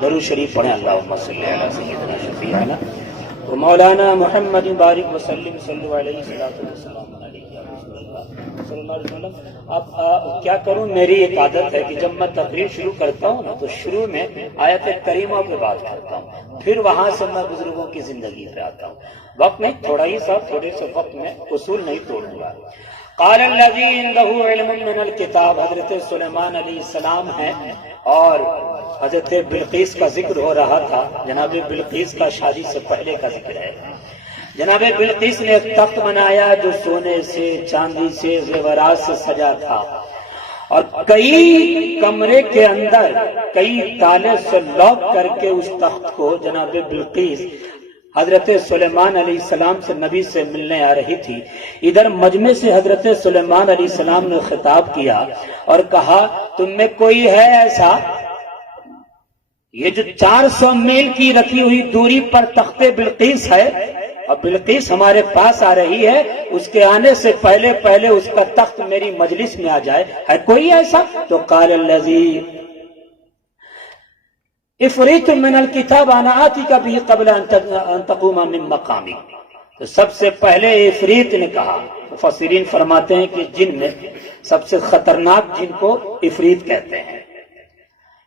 درود شریف پڑھیں، اللہم صلی علی سیدنا شفیعنا و مولانا محمد بارک وسلم صلی علیہ وسلم علیہ رسول اللہ صلی اللہ علیہ وسلم۔ اب کیا کروں، میری ایک عادت ہے کہ جب میں تقریر شروع کرتا ہوں نا تو شروع میں آیت کریمہ پہ بات کرتا ہوں، پھر وہاں سے میں بزرگوں کی زندگی پہ آتا ہوں۔ وقت نہیں، تھوڑے سے وقت میں اصول نہیں توڑوں گا۔ قال الذی عنده علم من الکتاب، حضرت سلیمان علیہ السلام ہے اور حضرت بلقیس کا ذکر ہو رہا تھا۔ جناب بلقیس کا شادی سے پہلے کا ذکر ہے۔ جناب بلقیس نے ایک تخت بنایا جو سونے سے، چاندی سے، زیورات سے سجا تھا، اور کئی کمرے کے اندر کئی تالے سے لاک کر کے اس تخت کو جناب بلقیس حضرت سلیمان علیہ السلام سے نبی سے ملنے آ رہی تھی۔ ادھر مجمع سے حضرت سلیمان علیہ السلام نے خطاب کیا اور کہا تم میں کوئی ہے ایسا، یہ جو 400 میل کی رکھی ہوئی دوری پر تخت بلقیس ہے اور بلقیس ہمارے پاس آ رہی ہے، اس کے آنے سے پہلے اس کا تخت میری مجلس میں آ جائے، ہے کوئی ایسا؟ تو قال الذی افریت من الکتاب انا آتیک بہ قبل ان تقوم من مقامی۔ تو سب سے پہلے افریت نے کہا، مفسرین فرماتے ہیں کہ جن میں سب سے خطرناک جن کو افریت کہتے ہیں۔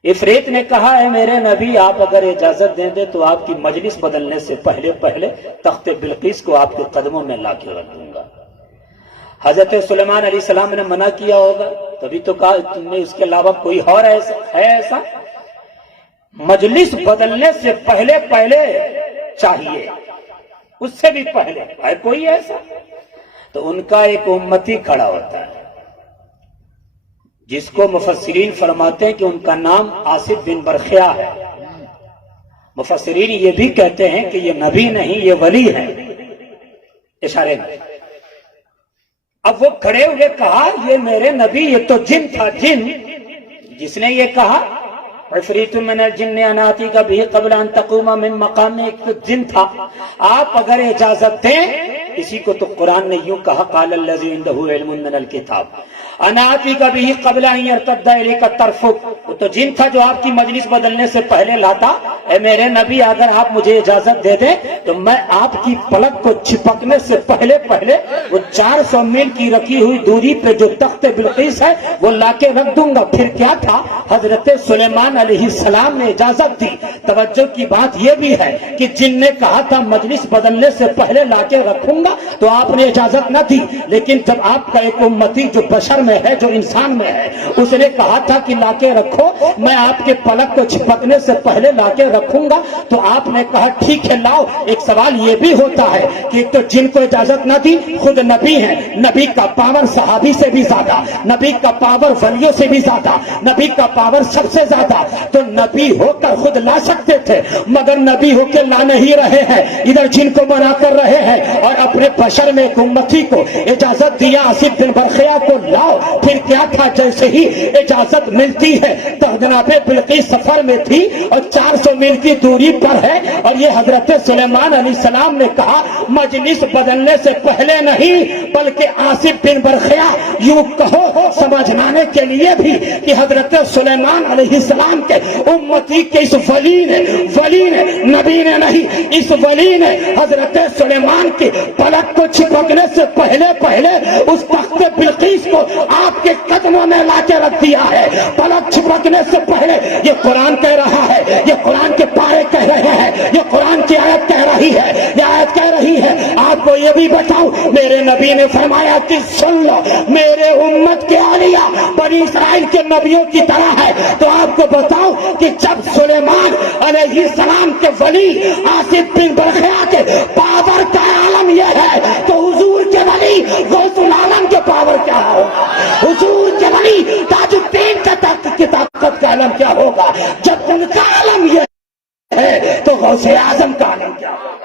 افریت نے کہا ہے میرے نبی آپ اگر اجازت دیں دے تو آپ کی مجلس بدلنے سے پہلے تخت بلقیس کو آپ کے قدموں میں لا کے رکھ دوں گا۔ حضرت سلیمان علیہ السلام نے منع کیا ہوگا، تبھی تو کہا تم نے اس کے علاوہ کوئی اور ہے ایسا؟ مجلس بدلنے سے پہلے چاہیے، اس سے بھی پہلے ہے کوئی ایسا؟ تو ان کا ایک امتی کھڑا ہوتا ہے جس کو مفسرین فرماتے ہیں کہ ان کا نام آصف بن برخیا ہے۔ مفسرین یہ بھی کہتے ہیں کہ یہ نبی نہیں، یہ ولی ہے، اشارے میں۔ اب وہ کھڑے ہوئے کہا یہ میرے نبی، یہ تو جن تھا، جن جس نے یہ کہا عفریت من الجن انا آتیک بہ قبل ان تقوم من مقام، ایک تو جن تھا، آپ اگر اجازت دیں، اسی کو تو قرآن نے یوں کہا قال الذی عنده علم من الکتاب انا آتیک بہ قبل ان یرتد الیک طرفک، وہ تو جن تھا جو آپ کی مجلس بدلنے سے پہلے لاتا۔ اے میرے نبی اگر آپ مجھے اجازت دے دیں تو میں آپ کی پلک کو چھپکنے سے پہلے وہ 400 میل کی رکھی ہوئی دوری پہ جو تخت بلقیس ہے وہ لا کے رکھ دوں گا۔ پھر کیا تھا، حضرت سلیمان علیہ السلام نے اجازت دی۔ توجہ کی بات یہ بھی ہے کہ جن نے کہا تھا مجلس بدلنے سے پہلے لا کے رکھوں گا تو آپ نے اجازت نہ دی، لیکن جب آپ کا ایک امتی جو بشر میں ہے، جو انسان میں ہے، اس نے کہا تھا کہ لا کے رکھو، میں آپ کے پلک کو چھپکنے سے پہلے لا کے رکھوں گا، تو آپ نے کہا ٹھیک ہے لاؤ۔ ایک سوال یہ بھی ہوتا ہے کہ ایک تو جن کو اجازت نہ دی، خود نبی ہیں، نبی کا پاور صحابی سے بھی زیادہ، نبی کا پاور ولیوں سے بھی زیادہ، نبی کا پاور سب سے زیادہ، تو نبی ہو کر خود لا سکتے تھے، مگر نبی ہو کے لا نہیں رہے ہیں، ادھر جن کو بنا کر رہے ہیں، اور اپنے بشر میں ایک امتی کو اجازت دیا آصف بن برخیا کو لاؤ۔ پھر کیا تھا، جیسے ہی اجازت ملتی ہے تو جناب بلقیس سفر میں تھی اور 400 میل کی دوری پر ہے، اور یہ حضرت سلیمان علیہ السلام نے کہا مجلس بدلنے سے پہلے نہیں بلکہ آصف بن برخیا، یوں کہو سمجھانے کے لیے بھی کہ حضرت سلیمان علیہ السلام کے امتی کے اس ولی نے نبی نے نہیں، اس ولی نے حضرت سلیمان کی پلک کو چھپکنے سے پہلے اس تخت بلقیس کو آپ کے قدموں میں لا کے رکھ دیا ہے، پلک چھپکنے سے پہلے۔ یہ قرآن کہہ رہا ہے، یہ قرآن کے پارے کہہ رہے ہیں، یہ قرآن کی آیت کہہ رہی ہے، یہ آیت کہہ رہی ہے۔ آپ کو یہ بھی بتاؤں، میرے نبی نے فرمایا کہ سن لو، میرے امت کے اولیاء بنی اسرائیل کے نبیوں کی طرح ہے، تو آپ کو بتاؤں کہ جب سلیمان علیہ السلام کے ولی آصف بن برخیا کے پاور کا عالم یہ ہے تو حضور کے ولی غوث العالم کے پاور کیا ہوگا، حضور کے ولی تاج الدین کا کی طاقت کا عالم کیا ہوگا۔ جب ان کا عالم یہ ہے تو غوث اعظم کا عالم کیا ہوگا۔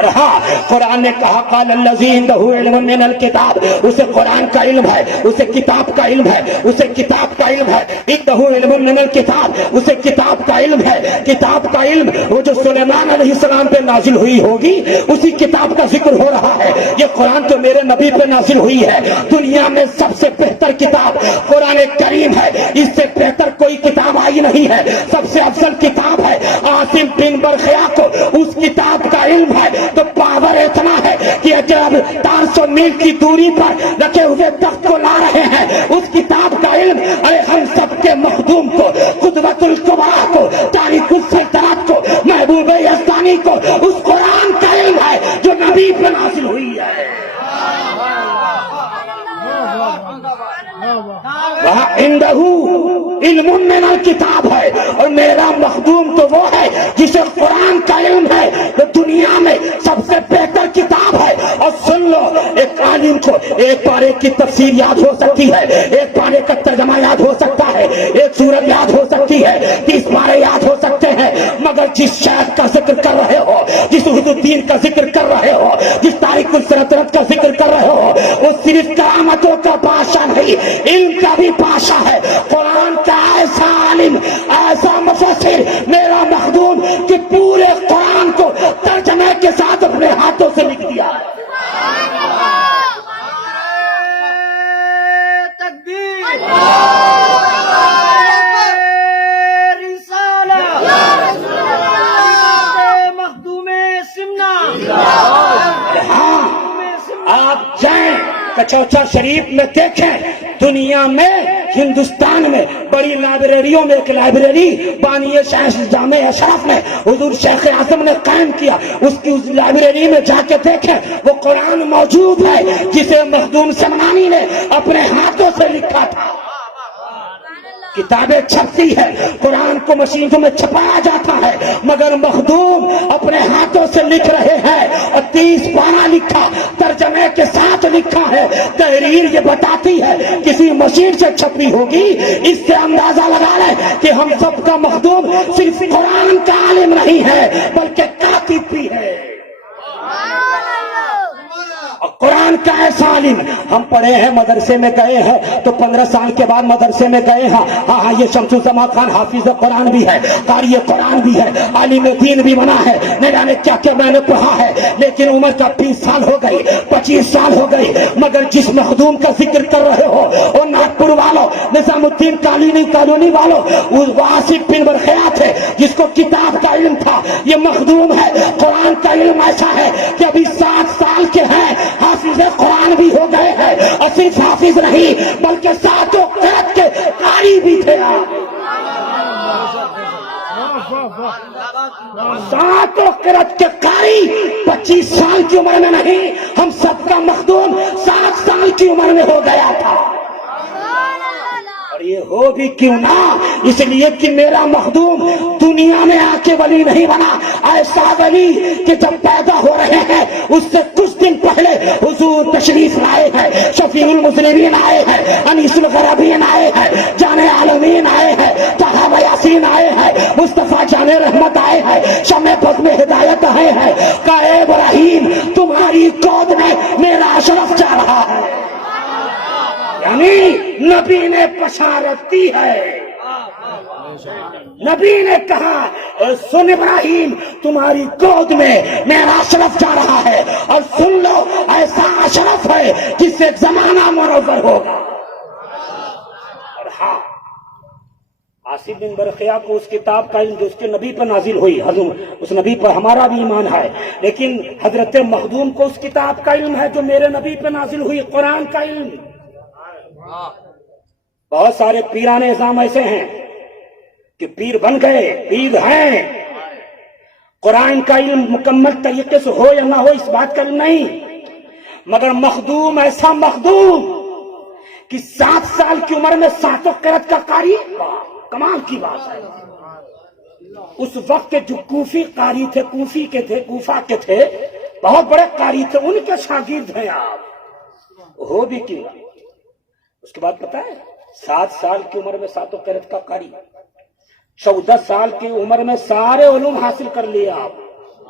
اور ہاں قرآن نے کہا قال الذی عندہ علم من الکتاب، اسے قرآن کا علم ہے، اسے کتاب کا علم ہے، اسے کتاب کا علم ہے، عندہ علم من الکتاب، اسے کتاب کا علم ہے، کتاب کا علم وہ جو سلیمان علیہ السلام پہ نازل ہوئی ہوگی اسی کتاب کا ذکر ہو رہا ہے۔ یہ قرآن تو میرے نبی پہ نازل ہوئی ہے، دنیا میں سب سے بہتر کتاب قرآن کریم ہے، اس سے بہتر کوئی کتاب آئی نہیں ہے، سب سے افضل کتاب ہے۔ عاصم بن برخیا کو اس کتاب کا علم ہے تو پاور اتنا ہے کہ جب 400 میل کی دوری پر رکھے ہوئے تخت کو لا رہے ہیں اس کتاب کا علم، ارے ہم سب کے مخدوم کو، قدوۃ الکبریٰ کو، تاریخ السلطنت کو، محبوب یزدانی کو اس قرآن کا علم ہے جو نبی پہ نازل ہوئی ہے۔ وہاں عندہ علم من الکتاب ہے، اور میرا مخدوم تو وہ ہے جسے قرآن کا علم ہے، تو دنیا میں سب سے بہتر کتاب ہے۔ اور سن لو، ایک عالم کو ایک پارے کی تفسیر یاد ہو سکتی ہے، ایک پارے کا ترجمہ یاد ہو سکتا ہے، ایک سورت یاد ہو سکتی ہے، 30 پارے یاد ہو سکتے ہیں، مگر جس شاعر کا ذکر کر رہے ہو، جس حدود الدین کا ذکر کر رہے ہو، جس تاریخ السلطنت کا ذکر کر رہے ہو، وہ صرف کرامتوں کا بادشاہ نہیں، علم کا بھی بادشاہ ہے۔ قرآن کا ایسا عالم، ایسا مفسر میرا مخدوم کہ پورے قرآن کو ترجمے کے ساتھ اپنے ہاتھوں سے لکھ دیا ہے۔ ہاں آپ جائیں کچوچا شریف میں دیکھیں، دنیا میں ہندوستان میں بڑی لائبریریوں میں ایک لائبریری بانی شیخ جامع اشرف نے حضور شیخ اعظم نے قائم کیا، اس کی اس لائبریری میں جا کے دیکھیں وہ قرآن موجود ہے جسے مخدوم سمنانی نے اپنے ہاتھوں سے لکھا تھا۔ کتابیں چھپتی ہے، قرآن کو مشینوں میں چھپایا جاتا ہے، مگر مخدوم اپنے ہاتھوں سے لکھ رہے ہیں، اور 30 پارہ لکھا، ترجمے کے ساتھ لکھا ہے۔ تحریر یہ بتاتی ہے کسی مشین سے چھپی ہوگی، اس سے اندازہ لگا لیں کہ ہم سب کا مخدوم صرف قرآن کا عالم نہیں ہے بلکہ کاتب بھی ہے۔ قرآن کا ایسا عالم، ہم پڑھے ہیں، مدرسے میں گئے ہیں تو 15 سال کے بعد مدرسے میں گئے ہیں، ہاں یہ شمس الزمان خان حافظ قرآن بھی ہے، قاری قرآن بھی ہے، عالم دین بھی بنا ہے، نہ جانے کیا کیا میں نے پڑھا ہے، لیکن عمر کا 20 سال ہو گئی، 25 سال ہو گئی، مگر جس مخدوم کا ذکر کر رہے ہو وہ ناگپور والوں، نظام الدین کالونی والوں، عاصم بن برخیا تھے جس کو کتاب کا علم تھا، یہ مخدوم ہے قرآن کا علم ایسا ہے کہ ابھی 7 سال کے ہیں، حافظ قرآن بھی ہو گئے ہیں، اور صرف حافظ نہیں بلکہ ساتوں قرأت کے قاری بھی تھے۔ ساتوں قرأت کے قاری 25 سال کی عمر میں نہیں، ہم سب کا مخدوم 7 سال کی عمر میں ہو گیا تھا۔ اور یہ ہو بھی کیوں نہ، اس لیے کہ میرا مخدوم دنیا میں آ کے ولی نہیں بنا، ایسا ولی کہ جب پیدا ہو رہے ہیں اس سے کچھ دن پہلے حضور تشریف لائے ہیں، شفیع المذنبین آئے ہیں، انیس الغرابین آئے ہیں، جان عالمین آئے ہیں، طہ و یاسین آئے ہیں، مصطفیٰ جان رحمت آئے ہیں، شمع بزم ہدایت آئے ہیں، کہ اے ابراہیم تمہاری گود میں میرا اشرف جا رہا ہے، یعنی نبی نے بشارت دی ہے۔ نبی نے کہا سن ابراہیم تمہاری گود میں میرا اشرف جا رہا ہے، اور سن لو ایسا اشرف ہے جس سے زمانہ منور ہوگا۔ اور ہاں عاصم بن برخیا کو اس کتاب کا علم جو اس کے نبی پر نازل ہوئی، اس نبی پر ہمارا بھی ایمان ہے، لیکن حضرت مخدوم کو اس کتاب کا علم ہے جو میرے نبی پر نازل ہوئی، قرآن کا علم۔ بہت سارے پیران نظام ایسے ہیں کہ پیر بن گئے، پیر ہیں، قرآن کا علم مکمل طریقے سے ہو یا نہ ہو اس بات کا علم نہیں، مگر مخدوم ایسا مخدوم کہ 7 سال کی عمر میں ساتوں قرأت کا قاری، کمال کی بات ہے۔ اس وقت کے جو کوفی قاری تھے، کوفہ کے تھے، بہت بڑے قاری تھے، ان کے شاگرد ہیں آپ، ہو بھی کیوں۔ اس کے بعد پتہ ہے 7 سال کی عمر میں ساتوں قرأت کا قاری، 14 سال کی عمر میں سارے علوم حاصل کر لیے آپ،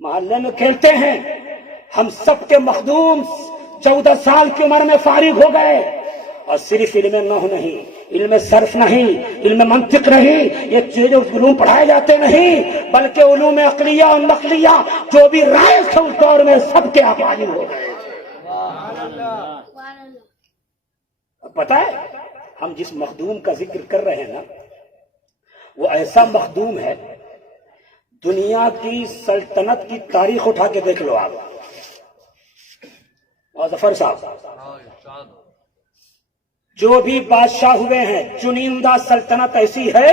محلے میں کھیلتے ہیں. ہم سب کے مخدوم 14 سال کی عمر میں فارغ ہو گئے, اور صرف علم نحو نہیں, علم صرف نہیں, علم منطق نہیں, یہ چیزیں علوم پڑھائے جاتے نہیں, بلکہ علوم عقلیہ اور نقلیہ جو بھی رائے تھے اس دور میں سب کے آپ عالم ہو گئے. پتا ہے ہم جس مخدوم کا ذکر کر رہے ہیں نا, وہ ایسا مخدوم ہے, دنیا کی سلطنت کی تاریخ اٹھا کے دیکھ لو آپ. اور ظفر صاحب, جو بھی بادشاہ ہوئے ہیں, چنندہ سلطنت ایسی ہے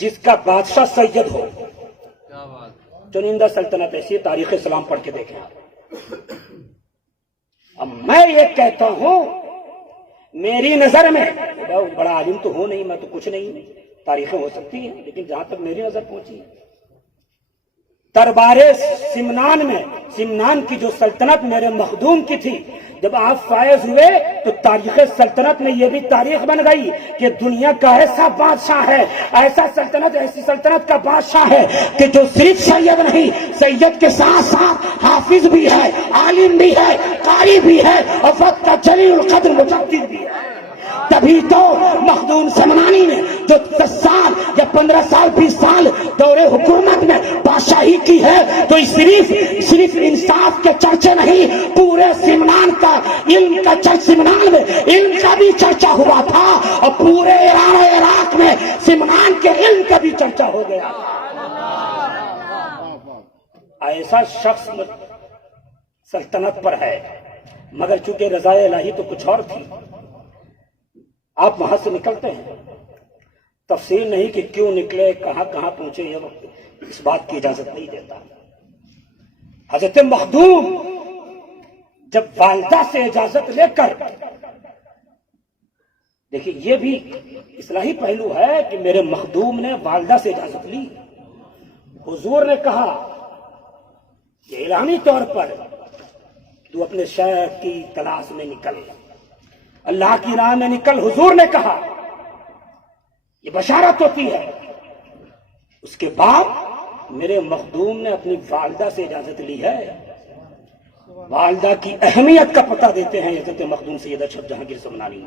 جس کا بادشاہ سید ہو. چنندہ سلطنت ایسی ہے, تاریخ اسلام پڑھ کے دیکھیں. اب میں یہ کہتا ہوں, میری نظر میں, بڑا عالم تو ہو نہیں, میں تو کچھ نہیں, تاریخیں ہو سکتی ہیں, لیکن جہاں تک میری نظر پہنچی, دربار سمنان میں, سمنان کی جو سلطنت میرے مخدوم کی تھی, جب آپ فائز ہوئے تو تاریخ سلطنت میں یہ بھی تاریخ بن گئی کہ دنیا کا ایسا بادشاہ ہے, ایسا سلطنت, ایسی سلطنت کا بادشاہ ہے کہ جو صرف سید نہیں, سید کے ساتھ ساتھ حافظ بھی ہے, عالم بھی ہے, قاری بھی ہے, اور وقت کا جلیل القدر مجدد بھی ہے. تبھی تو مخدوم سمنانی نے جو 10 سال یا 15 سال 20 سال دور حکومت میں بادشاہی کی ہے, تو صرف انصاف کے چرچے نہیں, پورے سمنان کا علم کا سمنان میں علم کا بھی چرچا ہوا تھا, اور پورے ایران و عراق میں سمنان کے علم کا بھی چرچا ہو گیا. ایسا شخص سلطنت پر ہے, مگر چونکہ رضا الہی تو کچھ اور تھی. آپ وہاں سے نکلتے ہیں, تفصیل نہیں کہ کیوں نکلے, کہاں کہاں پہنچے, یہ وقت اس بات کی اجازت نہیں دیتا. حضرت مخدوم جب والدہ سے اجازت لے کر, دیکھیے یہ بھی اصلاحی پہلو ہے کہ میرے مخدوم نے والدہ سے اجازت لی. حضور نے کہا کہ اعلانی طور پر تو اپنے شیخ کی تلاش میں نکل, اللہ کی راہ میں نکل. حضور نے کہا, یہ بشارت ہوتی ہے. اس کے بعد میرے مخدوم نے اپنی والدہ سے اجازت لی ہے. والدہ کی اہمیت کا پتہ دیتے ہیں حضرت مخدوم سید اشرف جہانگیر سمنانی.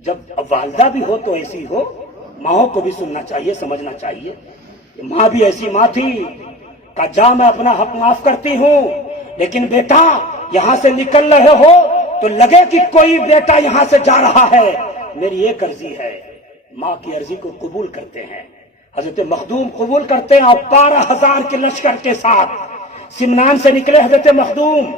جب والدہ بھی ہو تو ایسی ہو, ماں کو بھی سننا چاہیے, سمجھنا چاہیے. ماں بھی ایسی ماں تھی کہ جا میں اپنا حق معاف کرتی ہوں, لیکن بیٹا یہاں سے نکل رہے ہو تو لگے کہ کوئی بیٹا یہاں سے جا رہا ہے, میری ایک عرضی ہے. ماں کی عرضی کو قبول کرتے ہیں, حضرت مخدوم قبول کرتے ہیں, اور 12,000 کے لشکر کے ساتھ سمنان سے نکلے حضرت مخدوم.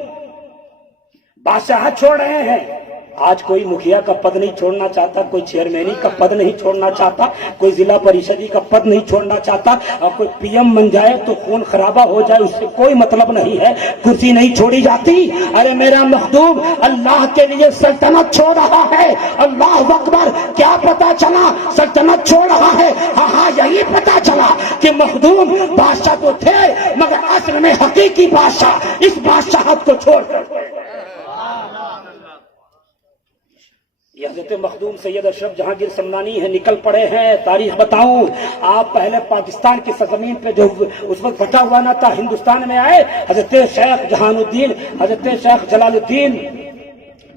بادشاہ چھوڑ رہے ہیں. آج کوئی مکھیا کا پد نہیں چھوڑنا چاہتا, کوئی چیئرمینی کا پد نہیں چھوڑنا چاہتا, کوئی ضلع پریشدی کا پد نہیں چھوڑنا چاہتا, اور کوئی پی ایم بن جائے تو خون خرابہ ہو جائے, اس سے کوئی مطلب نہیں ہے, کرسی نہیں چھوڑی جاتی. ارے میرا مخدوم اللہ کے لیے سلطنت چھوڑ رہا ہے. اللہ اکبر. کیا پتا چلا سلطنت چھوڑ رہا ہے؟ ہاں یہی پتا چلا کہ مخدوم بادشاہ تو تھے, مگر اصل میں حقیقی بادشاہ اس بادشاہت کو چھوڑ کر یہ حضرت مخدوم سید اشرف جہانگیر سمنانی ہے. نکل پڑے ہیں. تاریخ بتاؤں آپ, پہلے پاکستان کی سرزمین پہ جو اس وقت بٹا ہوا نہ تھا, ہندوستان میں آئے حضرت شیخ جہان الدین, حضرت شیخ جلال الدین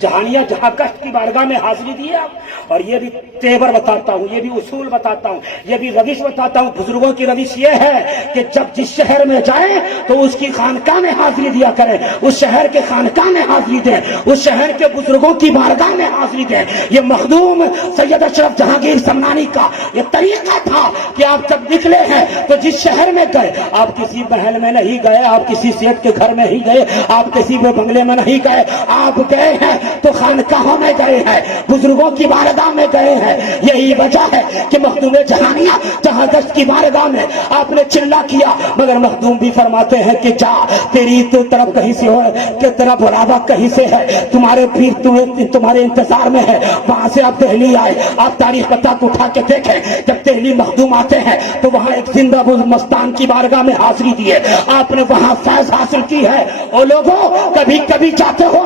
جہانیہ جہاں کشت کی بارگاہ میں حاضری دی آپ. اور یہ بھی تیور بتاتا ہوں, یہ بھی اصول بتاتا ہوں, یہ بھی روش بتاتا ہوں. بزرگوں کی روش یہ ہے کہ جب جس شہر میں جائیں تو اس کی خانقاہ میں حاضری دیا کریں, اس شہر کے خانقاہ میں حاضری دیں, اس شہر کے بزرگوں کی بارگاہ میں حاضری دیں. یہ مخدوم سید اشرف جہانگیر سمنانی کا یہ طریقہ تھا کہ آپ جب نکلے ہیں تو جس شہر میں گئے, آپ کسی محل میں نہیں گئے, آپ کسی سیٹ کے گھر میں نہیں گئے, آپ کسی بنگلے میں نہیں گئے, آپ گئے ہیں تو خانقاہوں میں گئے ہیں, بزرگوں کی بارگاہ میں گئے ہیں. یہی وجہ ہے کہ مخدوم جہانیہ جہاں گشت کی بارگاہ میں آپ نے چلا کیا, مگر مخدوم بھی فرماتے ہیں کہ جا, تیری تو طرف کہیں سے ہو, کہ تیرا برابر کہیں سے ہے, تمہارے پیر تمہارے انتظار میں ہے. وہاں سے آپ دہلی آئے. آپ تاریخ پتہ کو اٹھا کے دیکھیں, جب دہلی مخدوم آتے ہیں تو وہاں ایک زندہ مستان کی بارگاہ میں حاضری دی ہے, آپ نے وہاں فیض حاصل کی ہے. اور لوگوں کبھی کبھی جاتے ہو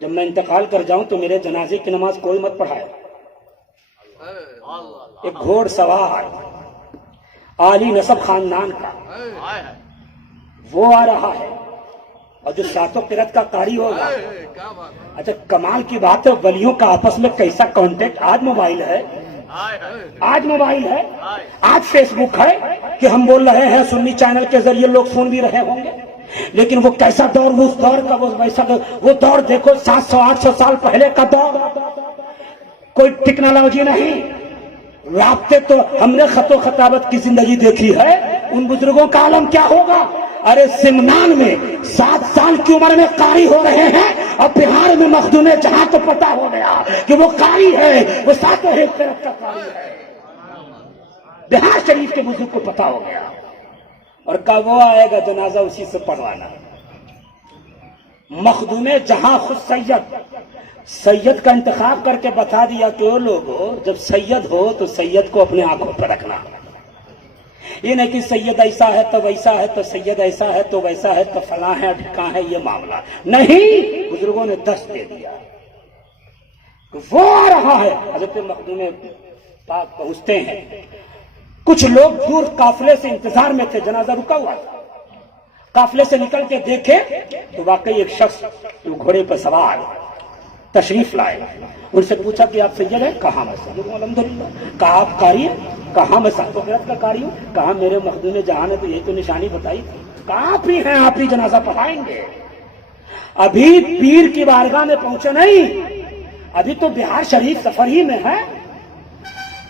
جب میں انتقال کر جاؤں تو میرے جنازے کی نماز کوئی مت پڑھائے. ایک گھوڑ سوار عالی نسب خاندان کا وہ آ رہا ہے اور جو ساتوں قرات کا قاری ہوگا. اچھا کمال کی بات ہے ولیوں کا آپس میں کیسا کانٹیکٹ. آج موبائل ہے, آج فیس بک ہے کہ ہم بول رہے ہیں سنی چینل کے ذریعے لوگ سن بھی رہے ہوں گے. لیکن وہ کیسا دور, اس دور کا وہ دور دیکھو 700-800 سال پہلے کا دور. کوئی ٹیکنالوجی نہیں, رابطے تو ہم نے خط و خطابت کی زندگی دیکھی ہے. ان بزرگوں کا عالم کیا ہوگا. ارے سمنان میں 7 سال کی عمر میں قاری ہو رہے ہیں اور بہار میں مخدوم جہاں تو پتا ہو گیا کہ وہ قاری ہے, وہ ساتوں قرات کا قاری ہے. بہار شریف کے بزرگ کو پتا ہو گیا اور کب وہ آئے گا جنازہ اسی سے پڑھوانا. مخدوم جہاں خود سید کا انتخاب کر کے بتا دیا کہ وہ لوگوں جب سید ہو تو سید کو اپنے آنکھوں پر رکھنا. یہ نہیں کہ سید ایسا ہے تو ویسا ہے, تو سید ایسا ہے تو ویسا ہے, تو فلاں ہے ڈھکاں ہے, یہ معاملہ نہیں. بزرگوں نے دست دے دیا وہ آ رہا ہے. حضرت مخدوم پاک پہنچتے ہیں. کچھ لوگ دور قافلے سے انتظار میں تھے, جنازہ رکا ہوا تھا. قافلے سے نکل کے دیکھے تو واقعی ایک شخص جو گھوڑے پر سوار تشریف لائے. ان سے پوچھا کہ آپ سید ہیں؟ کہاں میں سید ہوں الحمدللہ. کہا آپ قاری ہیں؟ کہاں میں ساتوں قرات کا قاری ہوں. کہا میرے مخدوم جہاں نے تو یہی تو نشانی بتائی. کہاں آپ ہی ہیں, آپ ہی جنازہ پڑھائیں گے. ابھی پیر کی بارگاہ میں پہنچے نہیں, ابھی تو بہار شریف سفر ہی میں ہے.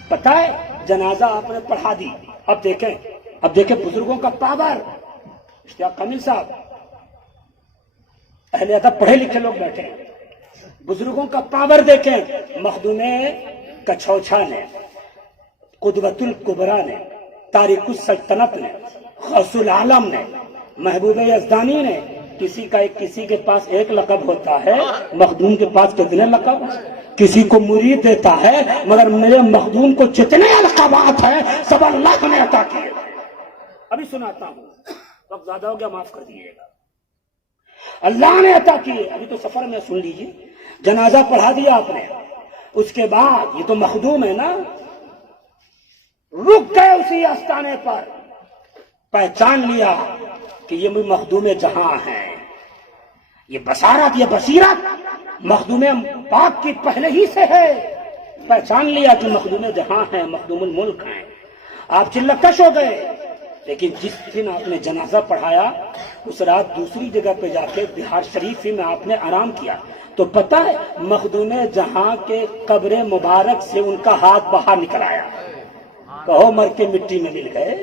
پتہ ہے جنازہ آپ نے پڑھا دی. اب دیکھیں بزرگوں کا پاور. اشتیاق کامل صاحب اہل ادب پڑھے لکھے لوگ بیٹھے ہیں, بزرگوں کا پاور دیکھیں. مخدوم کچھوچھا نے, قدوۃ الکبریٰ نے, تاریخ السلطنت نے, غوث العالم نے, محبوب یزدانی نے. کسی کے پاس ایک لقب ہوتا ہے, مخدوم کے پاس کتنے لقب. کسی کو مرید دیتا ہے, مگر میرے مخدوم کو جتنے لقبات ہیں سب اللہ نے عطا کیے. ابھی سناتا ہوں, وقت زیادہ ہو گیا معاف کر دیجیے گا. اللہ نے عطا کیے. ابھی تو سفر میں سن لیجیے. جنازہ پڑھا دیا آپ نے, اس کے بعد یہ تو مخدوم ہے نا, رک گئے اسی آستانے پر, پہچان لیا کہ یہ مخدوم جہاں ہیں. یہ بصارت, یہ بصیرت مخدوم پاک کی پہلے ہی سے ہے. پہچان لیا کہ مخدوم جہاں ہیں, مخدوم الملک ہیں. آپ چلکش ہو گئے. لیکن جس دن آپ نے جنازہ پڑھایا اس رات دوسری جگہ پہ جا کے بہار شریف ہی میں آپ نے آرام کیا. تو پتہ ہے مخدوم جہاں کے قبر مبارک سے ان کا ہاتھ باہر نکل آیا. کہو مر کے مٹی میں مل گئے,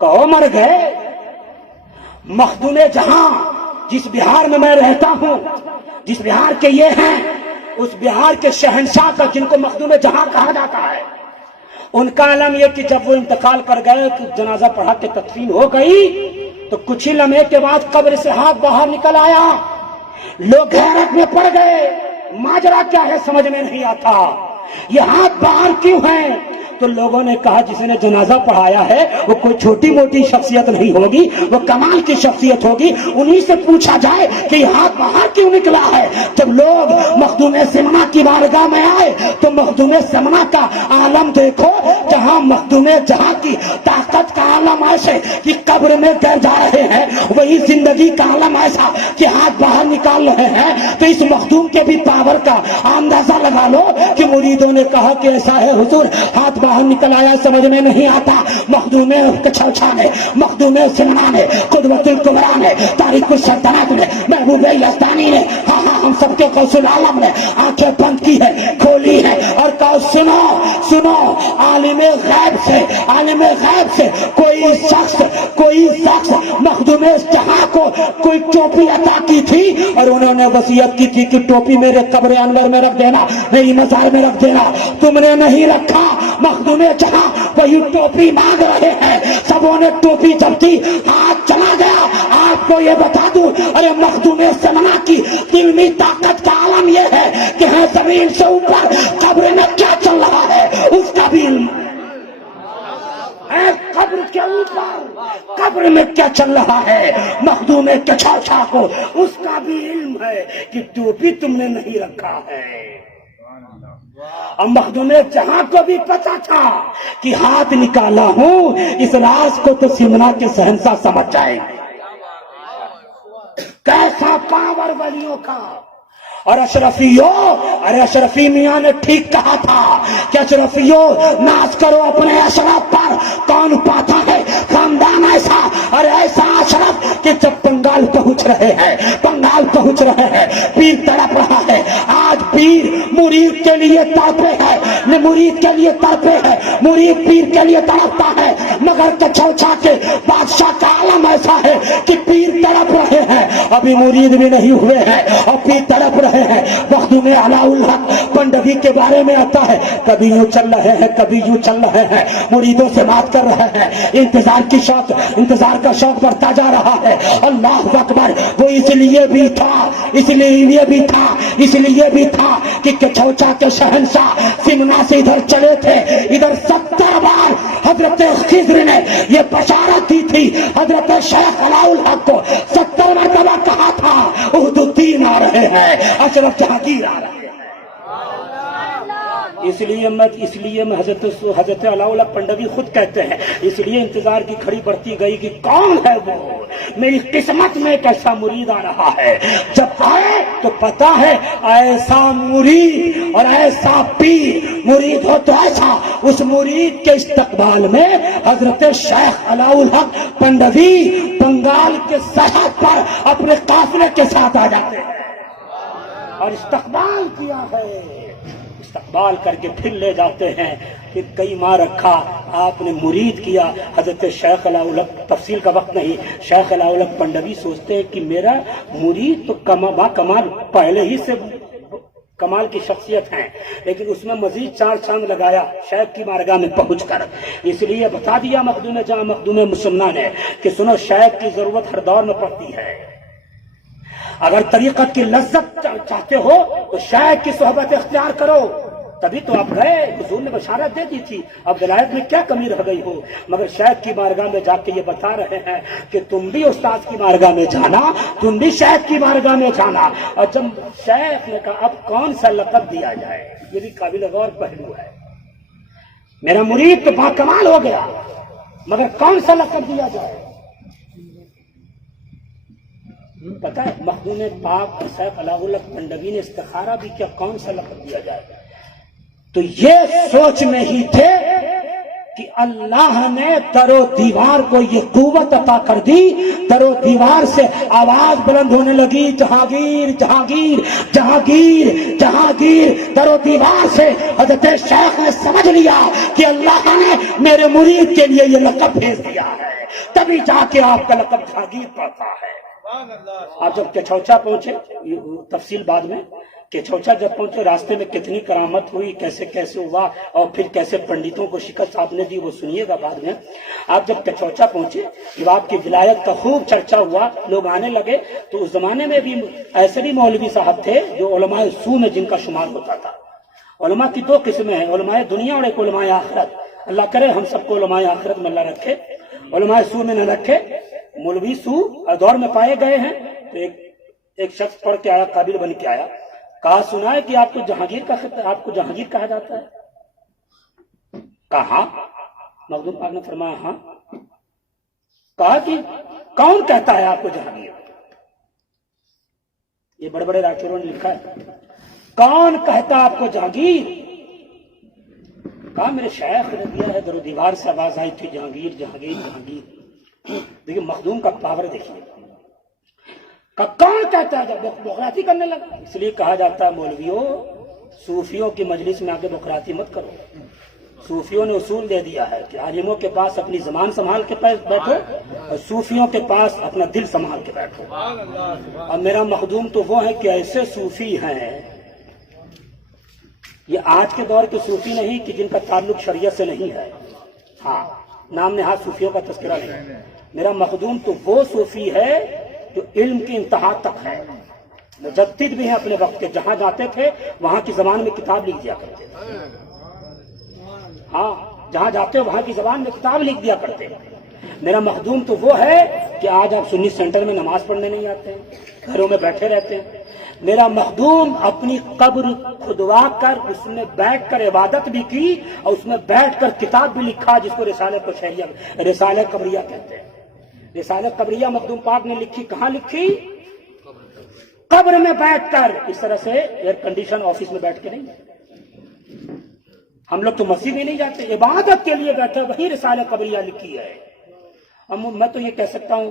کہو مر گئے. مخدوم جہاں جس بہار میں میں رہتا ہوں, جس بہار کے یہ ہیں, اس بہار کے شہنشاہ کا جن کو مخدوم جہاں کہا جاتا ہے, ان کا عالم یہ کہ جب وہ انتقال کر گئے کہ جنازہ پڑھا کے تدفین ہو گئی تو کچھ ہی لمحے کے بعد قبر سے ہاتھ باہر نکل آیا. لوگ حیرت میں پڑ گئے, ماجرا کیا ہے سمجھ میں نہیں آتا, یہ ہاتھ باہر کیوں ہیں. تو لوگوں نے کہا جس نے جنازہ پڑھایا ہے وہ کوئی چھوٹی موٹی شخصیت نہیں ہوگی, وہ کمال کی شخصیت ہوگی. انہی سے پوچھا جائے کہ یہ ہاتھ باہر کیوں نکلا ہے. جب لوگ مخدوم سمنا کی بارگاہ میں آئے تو مخدوم سمنا کا عالم دیکھو, جہاں مخدوم جہاں کی طاقت کا عالم ایسے کہ قبر میں گر جا رہے ہیں, وہی زندگی کا عالم ایسا کہ ہاتھ باہر نکال رہے ہیں. تو اس مخدوم کے بھی پاور کا اندازہ لگا لو کہ مریدوں نے کہا کہ ایسا ہے حضور, ہاتھ باہر نکل آیا, سمجھ میں نہیں آتا. مخدوم کچھوچھا نے, مخدوم سمنا نے, قدوۃ الکبریٰ نے, تاریخ السلطنت نے, محبوب یزدانی نے, ہاں ہم سب کے غوث العالم نے آنکھیں بند کی ہے, کھولی ہے اور کہا سنو سنو, عالم غیب سے کوئی شخص مخدوم جہاں کو کوئی ٹوپی عطا کی تھی اور انہوں نے وصیت کی تھی کہ ٹوپی میرے قبر انور میں رکھ دینا, میری مزار میں رکھ دینا. تم نے نہیں رکھا. مخدوم جہاں وہی ٹوپی مانگ رہے ہیں. سبوں نے ٹوپی جب دی, ہاتھ چلا گیا. آپ کو یہ بتا دوں, ارے مخدوم سمنا کی علمی طاقت کا عالم یہ ہے کہ ہاں زمین سے اوپر قبر میں کیا چل رہا ہے اس کا بھی علم ہے. قبر کے اوپر قبر میں کیا چل رہا ہے مخدوم کچوچا کو اس کا بھی علم ہے کہ ٹوپی تم نے نہیں رکھا ہے۔ اور مخدوم جہاں کو بھی پتا تھا کہ ہاتھ نکالا ہوں اس راز کو تو سمنا کے شہنشاہ سمجھ جائیں گے۔ کیسا پاور ولیوں کا۔ اور اشرفیوں، ارے اشرفی میاں نے ٹھیک کہا تھا کہ اشرفیوں ناز کرو اپنے اشرف پر، کون پاتا ہے خاندان ایسا اور ایسا اشرف کہ جب بنگال پہنچ رہے ہیں، بنگال پہنچ رہے ہیں، پیر تڑپ رہا ہے۔ آج پیر مرید کے لیے تڑپے ہے، مرید کے لیے تڑپے ہے، مرید پیر کے لیے تڑپتا ہے، مگر کچوچا کے بادشاہ کا عالم ایسا ہے کہ پیر تڑپ رہے ہیں، ابھی مرید بھی نہیں ہوئے ہیں اور پیر تڑپ رہے ہیں۔ مخدوم علاء الحق پنڈوی کے بارے میں آتا ہے، کبھی یوں چل رہے ہیں، کبھی یوں چل رہے ہیں، مریدوں سے بات کر رہے ہیں، انتظار کا شوق بڑھتا جا رہا ہے۔ اللہ اکبر۔ وہ اس لیے بھی تھا کہ کچوچا کے شہنشاہ سمنا سے ادھر چلے تھے، ادھر 70 بار حضرت خضر نے یہ بشارت دی تھی، حضرت شیخ علاء الحق کو 70 مرتبہ کہا تھا احدالدین آ رہے ہیں، اشرف جہانگیر آ رہے ہیں۔ اس لیے میں حضرت علاء الحق پنڈوی خود کہتے ہیں، اس لیے انتظار کی کھڑی بڑھتی گئی کہ کون ہے وہ، میری قسمت میں ایک ایسا مرید آ رہا ہے، جب آئے تو پتا ہے ایسا مرید اور ایسا پیر، مرید ہو تو ایسا، اس مرید کے استقبال میں حضرت شیخ علاء الحق پنڈوی بنگال کے سرحد پر اپنے قافلے کے ساتھ آ جاتے ہیں اور استقبال کیا ہے، استقبال کر کے پھر لے جاتے ہیں۔ پھر کئی ماہ رکھا، آپ نے مرید کیا حضرت شیخ علاء الحق، تفصیل کا وقت نہیں، شیخ علاء الحق پنڈوی سوچتے ہیں کہ میرا مرید تو کمال پہلے ہی سے کمال کی شخصیت ہیں، لیکن اس میں مزید 4 چاند لگایا شیخ کی بارگاہ میں پہنچ کر، اس لیے بتا دیا مخدوم مسلمہ نے کہ سنو، شیخ کی ضرورت ہر دور میں پڑتی ہے، اگر طریقت کی لذت چاہتے ہو تو شیخ کی صحبت اختیار کرو، تبھی تو آپ گئے، حضور نے بشارت دے دی تھی، اب ولایت میں کیا کمی رہ گئی ہو، مگر شیخ کی بارگاہ میں جا کے یہ بتا رہے ہیں کہ تم بھی استاد کی بارگاہ میں جانا، تم بھی شیخ کی بارگاہ میں جانا۔ اور جب شیخ نے کہا اب کون سا لقب دیا جائے، یہ بھی قابل غور پہلو ہے، میرا مرید تو باکمال ہو گیا، مگر کون سا لقب دیا جائے، پتہ ہے مخدوم پاک شیخ علاء الحق پنڈوی نے استخارہ بھی کیا کون سا لقب دیا جائے، تو یہ سوچ میں ہی تھے کہ اللہ نے در و دیوار کو یہ قوت عطا کر دی، در و دیوار سے آواز بلند ہونے لگی، جہانگیر جہانگیر جہانگیر جہانگیر، در و دیوار سے حضرت شیخ نے سمجھ لیا کہ اللہ نے میرے مرید کے لیے یہ لقب بھیج دیا ہے، تبھی جا کے آپ کا لقب جہانگیر پڑتا ہے۔ آپ جب کچوچا پہنچے، تفصیل بعد میں، کچوچا جب پہنچے راستے میں کتنی کرامت ہوئی، کیسے کیسے ہوا اور پھر کیسے پنڈتوں کو شکست آپ نے دی، وہ سنیے گا بعد میں۔ آپ جب کچوچا پہنچے، جب آپ کی ولایت کا خوب چرچا ہوا، لوگ آنے لگے، تو اس زمانے میں بھی ایسے بھی مولوی صاحب تھے جو علماء سو میں جن کا شمار ہوتا تھا۔ علماء کی 2 قسمیں ہیں، علماء دنیا اور ایک علماء آخرت۔ اللہ کرے ہم سب کو علماء آخرت میں اللہ رکھے، علماء سو میں نہ رکھے۔ مولوی سو دور میں پائے گئے ہیں، تو ایک شخص پڑھ کے آیا، قابل بن کے آیا، کہا سنا ہے کہ آپ کو جہانگیر کہا جاتا ہے، کہا مخدوم پاک نے فرمایا ہاں، کہا کہ کون کہتا ہے آپ کو جہانگیر، یہ بڑے بڑے راکروں نے لکھا ہے، کون کہتا آپ کو جہانگیر، کہا میرے شیخ نے دیا ہے، در و دیوار سے آواز آئی تھی جہانگیر جہانگیر جہانگیر۔ دیکھیے مخدوم کا پاور دیکھیے، کون کہتا ہے، جب بخراتی کرنے لگا، اس لیے کہا جاتا ہے مولویوں صوفیوں کی مجلس میں آگے بخراتی مت کرو، صوفیوں نے اصول دے دیا ہے کہ عالموں کے پاس اپنی زبان سنبھال کے بیٹھو اور صوفیوں کے پاس اپنا دل سنبھال کے بیٹھو۔ اور میرا مخدوم تو وہ ہے کہ ایسے صوفی ہیں، یہ آج کے دور کے صوفی نہیں کہ جن کا تعلق شریعت سے نہیں ہے، ہاں نام نہاد صوفیوں کا تذکرہ نہیں، میرا مخدوم تو وہ صوفی ہے جو علم کی انتہا تک ہے، مجدد بھی ہیں اپنے وقت کے، جہاں جاتے تھے وہاں کی زبان میں کتاب لکھ دیا کرتے تھے، ہاں جہاں جاتے وہاں کی زبان میں کتاب لکھ دیا کرتے، میرا مخدوم تو وہ ہے کہ آج آپ سنی سینٹر میں نماز پڑھنے نہیں آتے ہیں، گھروں میں بیٹھے رہتے ہیں۔ میرا مخدوم اپنی قبر کھدوا کر اس میں بیٹھ کر عبادت بھی کی اور اس میں بیٹھ کر کتاب بھی لکھا جس کو رسالہ قبریہ کہتے ہیں۔ رسالہ قبریہ مخدوم پاک نے لکھی، کہاں لکھی؟ قبر میں بیٹھ کر، اس طرح سے ایئر کنڈیشن آفس میں بیٹھ کے نہیں۔ ہم لوگ تو مسجد میں نہیں جاتے، عبادت کے لیے بیٹھے، وہی رسالہ قبریہ لکھی ہے۔ میں تو یہ کہہ سکتا ہوں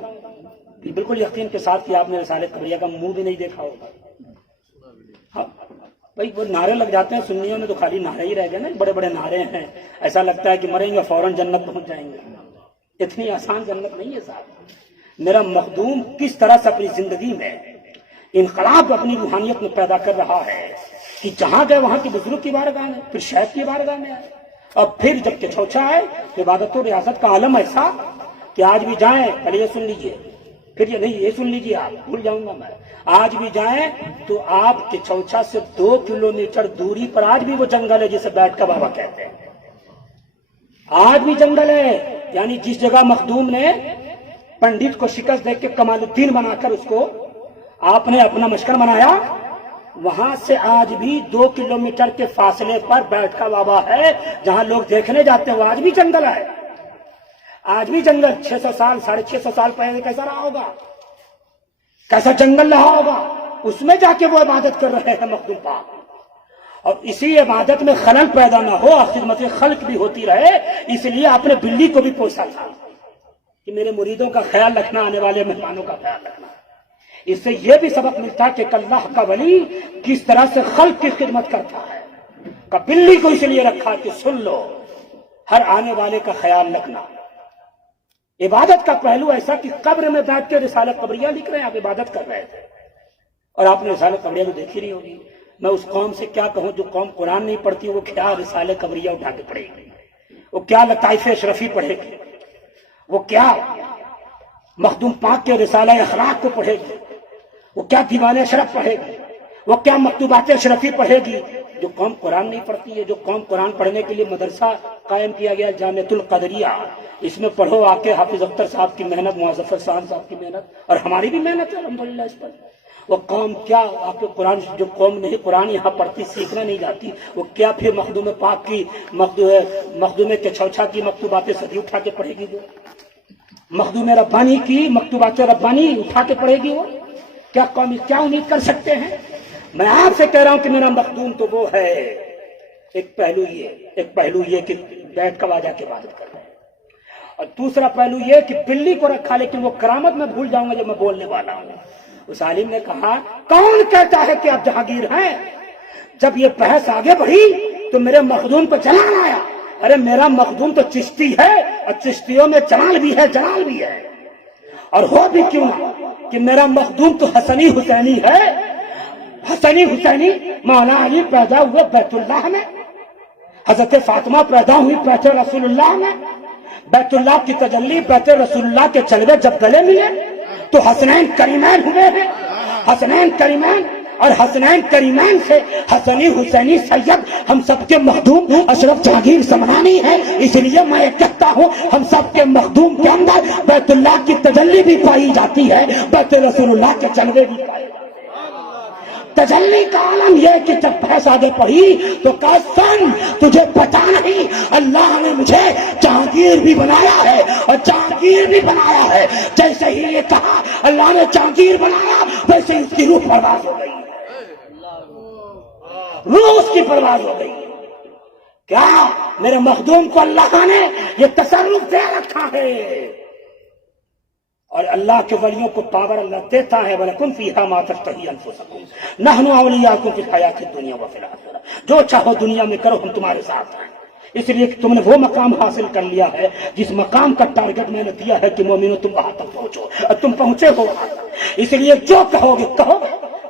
بالکل یقین کے ساتھ کہ آپ نے رسالہ قبریہ کا منہ بھی نہیں دیکھا ہوگا۔ ہاں بھائی، وہ نعرے لگ جاتے ہیں سنیوں میں، تو خالی نعرے ہی رہ گئے نا، بڑے بڑے نعرے ہیں، ایسا لگتا ہے کہ مریں گے فوراً جنت پہنچ جائیں گے۔ اتنی آسان جنت نہیں ہے صاحب۔ میرا مخدوم کس طرح سے اپنی زندگی میں انقلاب اپنی روحانیت میں پیدا کر رہا ہے کہ جہاں گئے وہاں کی بزرگ کی بارگاہ میں، پھر شیخ کی بارگاہ میں آئے، اور پھر جب کہ چھوچا ہے عبادت و ریاضت کا عالم ایسا کہ آج بھی جائیں، پہلے یہ سن لیجئے، پھر یہ نہیں، یہ سن لیجئے، آپ بھول جاؤں گا میں، آج بھی جائیں تو آپ کے چوچا سے 2 کلومیٹر دوری پر آج بھی وہ جنگل ہے جسے بیٹھ کا بابا کہتے ہیں۔ آج بھی جنگل ہے، یعنی جس جگہ مخدوم نے پنڈت کو شکست دے کے کمال الدین بنا کر اس کو آپ نے اپنا مشکن بنایا، وہاں سے آج بھی 2 کلومیٹر کے فاصلے پر بیٹھ کا بابا ہے، جہاں لوگ دیکھنے جاتے ہیں، وہ آج بھی جنگل ہے۔ آج بھی جنگل 600 سال 650 سال پہلے کیسا رہا ہوگا، کیسا جنگل رہا ہوگا، اس میں جا کے وہ عبادت کر رہے ہیں مخدوم پاک۔ اور اسی عبادت میں خلل پیدا نہ ہو اور خدمت خلق بھی ہوتی رہے، اس لیے آپ نے بلی کو بھی پوسا تھا کہ میرے مریدوں کا خیال رکھنا، آنے والے مہمانوں کا خیال رکھنا۔ اس سے یہ بھی سبق ملتا کہ اللہ کا ولی کس طرح سے خلق کی خدمت کرتا ہے۔ کہ بلی کو اس لیے رکھا کہ سن لو، ہر آنے والے کا خیال رکھنا۔ عبادت کا پہلو ایسا کہ قبر میں بیٹھ کے رسالہ قبریہ لکھ رہے ہیں، آپ عبادت کر رہے تھے، اور آپ نے رسالہ قبریہ کو دیکھی نہیں ہوگی۔ میں اس قوم سے کیا کہوں جو قوم قرآن نہیں پڑھتی، وہ کیا رسالہ قبریہ اٹھا کے پڑھے گی، وہ کیا لطائف اشرفی پڑھے گی، وہ کیا مخدوم پاک کے رسالہ اخلاق کو پڑھے گی، وہ کیا دیوان اشرف پڑھے گی، وہ کیا مکتوبات اشرفی پڑھے گی۔ جو قوم قرآن نہیں پڑھتی ہے، جو قوم قرآن پڑھنے کے لیے مدرسہ قائم کیا گیا جامعۃ القدریہ، اس میں پڑھو آ کے حافظ اختر صاحب کی محنت، معظفر صاحب کی محنت، اور ہماری بھی محنت ہے الحمدللہ اس پر۔ وہ قوم کیا آپ کے قرآن، جو قوم نہیں قرآن یہاں پڑھتی سیکھنا نہیں جاتی، وہ کیا پھر مخدوم پاک کی مخدوم کے چھوچا کی مکتوبات صدی اٹھا کے پڑھے گی، وہ مخدوم ربانی کی مکتوبات ربانی اٹھا کے پڑھے گی؟ وہ کیا قوم کیا امید کر سکتے ہیں؟ میں آپ سے کہہ رہا ہوں کہ میرا مخدوم تو وہ ہے۔ ایک پہلو یہ کہ بیٹھ کر آجا کے عبادت کر رہے ہیں، اور دوسرا پہلو یہ کہ بلی کو رکھا، لیکن وہ کرامت میں بھول جاؤں گا جب میں بولنے والا ہوں۔ اس عالم نے کہا، کون کہتا ہے کہ آپ جہانگیر ہیں؟ جب یہ بحث آگے بڑھی تو میرے مخدوم کو جلال آیا۔ ارے میرا مخدوم تو چشتی ہے، اور چشتیوں میں جلال بھی ہے، جلال بھی ہے، اور ہو بھی کیوں کہ میرا مخدوم تو حسنی حسینی ہے۔ حسنی حسینی مولا علی پیدا ہوئے بیت اللہ میں، حضرت فاطمہ پیدا ہوئی بیت رسول اللہ میں، بیت اللہ کی تجلی بیت رسول اللہ کے چلوے جب گلے ملے تو حسنین کریمین ہوئے ہیں۔ حسنین کریمین، اور حسنین کریمین سے حسنی حسینی سید ہم سب کے مخدوم اشرف جہانگیر سمنانی ہے۔ اس لیے میں کہتا ہوں ہم سب کے مخدوم کے اندر بیت اللہ کی تجلی بھی پائی جاتی ہے، بیت رسول اللہ کے چلوے بھی پائے جاتے ہیں۔ تجلی کا عالم یہ کہ جب بحث آگے پڑھی تو کہا، سن تجھے پتا نہیں اللہ نے مجھے جہانگیر بھی بنایا ہے اور جہانگیر بھی بنایا ہے۔ جیسے ہی یہ کہا اللہ نے جہانگیر بنایا، ویسے اس کی روح پرواز ہو گئی، روح اس کی پرواز ہو گئی۔ کیا میرے مخدوم کو اللہ نے یہ تصرف دے رکھا ہے؟ اور اللہ کے ولیوں کو پاور اللہ دیتا ہے، وَلَكُمْ فِيهَا مَا تَشْتَهِي أَنفُسُكُمْ نَحْنُ أَوْلِيَاؤُكُمْ فِي الْحَيَاةِ الدُّنْيَا وَفِي الْآخِرَةِ۔ جو چاہو دنیا میں کرو، ہم تمہارے ساتھ ہیں، اس لیے کہ تم نے وہ مقام حاصل کر لیا ہے جس مقام کا ٹارگٹ میں نے دیا ہے کہ مومنو تم وہاں تک پہنچو، اور تم پہنچے ہو وہاں تک۔ اس لیے جو کہو گے کہو،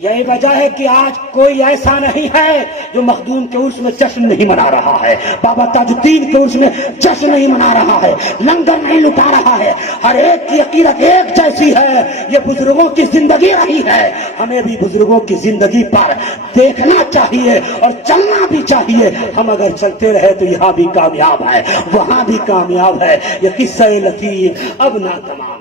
یہی وجہ ہے کہ آج کوئی ایسا نہیں ہے جو مخدوم کے عرس میں جشن نہیں منا رہا ہے، بابا تاج الدین کے عرس میں جشن نہیں منا رہا ہے، لنگر نہیں لٹا رہا ہے، ہر ایک کی عقیدت ایک جیسی ہے۔ یہ بزرگوں کی زندگی رہی ہے، ہمیں بھی بزرگوں کی زندگی پر دیکھنا چاہیے اور چلنا بھی چاہیے۔ ہم اگر چلتے رہے تو یہاں بھی کامیاب ہے، وہاں بھی کامیاب ہے۔ یہ قصہ لطیف اب نہ تمام